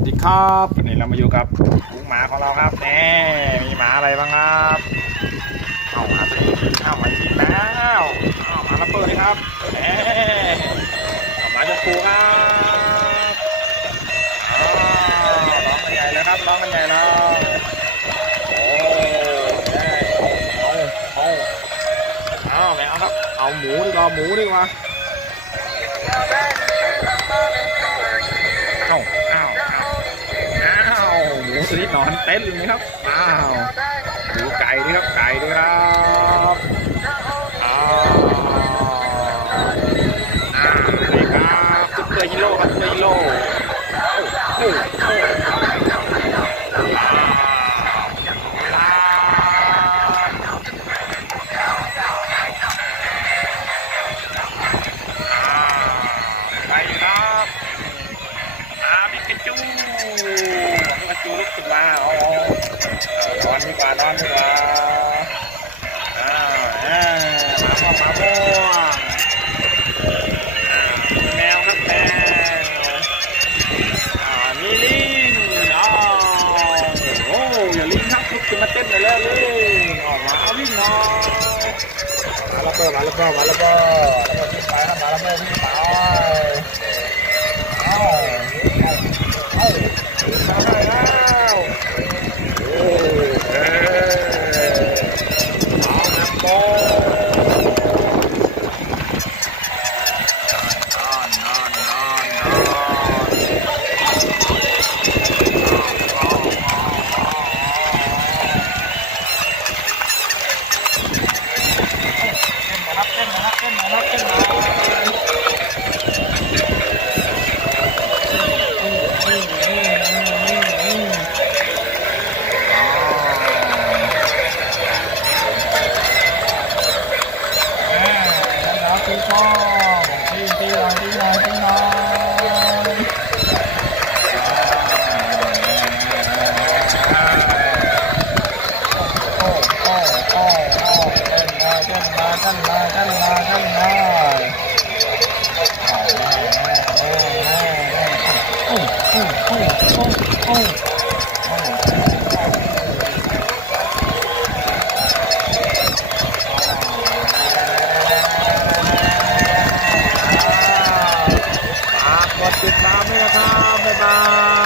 วัสดีครับวันนี้เรามาอยู่กับลูกหมาของเราครับแน่มีหมาอะไรบ้างครับเอาหมาตัวนี้เข้ามาอีแล้วเอาหมาลับเบอร์เลยครับแน่เอาหมาจะปูครับอ้าวร้องกันใหญ่เลยครับร้องกันใหญ่เลยโอ้แน่เอาเอาเอาไม่เอาครับ เอาหมูดีกว่าหมูดีกว่า สีนอนเต้นเลยครับ อ้าว ดูไก่นี่ครับ ไก่นี่ครับ จูลุกขึ้นมาเอานอนดีกว่านอนดีกว่าอ้าวอ่าหมาม่วงหมาม่วงอ่าแมวครับแมวอ่ามีลิงอ๋อโอ้อย่าลิงครับลุกขึ้นมาเต้นเลยเลยลิงออกมาเอาวิ่งหน่อยมาแล้วเบอร์มาแล้วเบอร์มาแล้วเบอร์แล้วก็วิ่งไปครับมาแล้วเบอร์วิ่งไปอ้าว ติดตามด้วยนะครับบ๊ายบาย